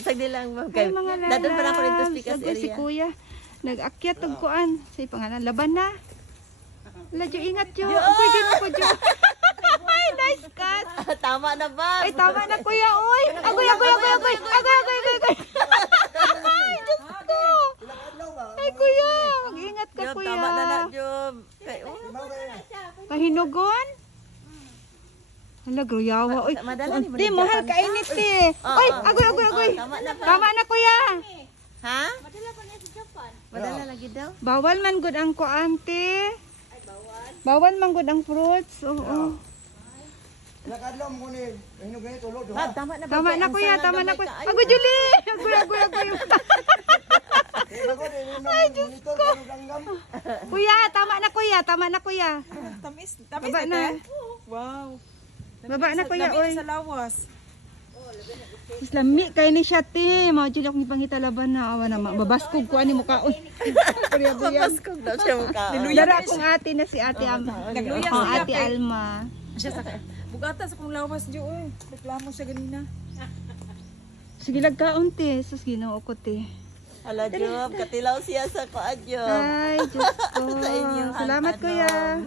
Sagdi lang ma'am. Ay, mga lalabs. Dadon pa na ako rin to speak as Sagot si area. kuya. Nag-akyat og kuan. Say pangalan, laban na. Wala, Jo, ingat, Jo. Agoy, gino ko, Jo. Ay, nice cut. Tama na ba? Ay, tama na, kuya. Uy, agoy. Agoy. Ay, Diyos ko. Ay, kuya. Mag-ingat ka, Job, kuya. tama na na, Job. Kahinugon? Hala, gruyawa. Uy, Madala ni mo di, ni mahal Japan. kainit, eh. Uy, agoy. Tama na ba? Tama na, kuya. Ha? Madala pa na sa Japan. Madala lagi daw. Bawal man gud ang kuante. Ay, bawal. Bawal man gud ang fruits. Oo. Lakadlaw mo ni hinugay tulog. Ah, tama na ba? Tama na, kuya. Tama na, kuya. Agoy, Julie. Agoy. Ay, Diyos ko. Kuya, tama na, kuya. Tama na, kuya. Tamis Baba ito, na. eh. Wow. Baba na, kuya. Labi Oy. sa lawas. Islami kay ni siya, te. Mao jud akong ipangita laban na. Awa na, mababaskog ko ani mukha. Uy. Kuya. Papaskog daw siya mukha. Dara akong ate na si ate Nagluyas Oh, siya, ate pe. Alma. Siya sa bugata sa kong lawas, Jo. Reklamo siya ganina. Sige lagkaon, te. Sus, ginoo ko, te. Hala, Job. Katilaw siya sa kuan, Job. Ay, Diyos ko. Sa inyong Salamat, kuya. tanong.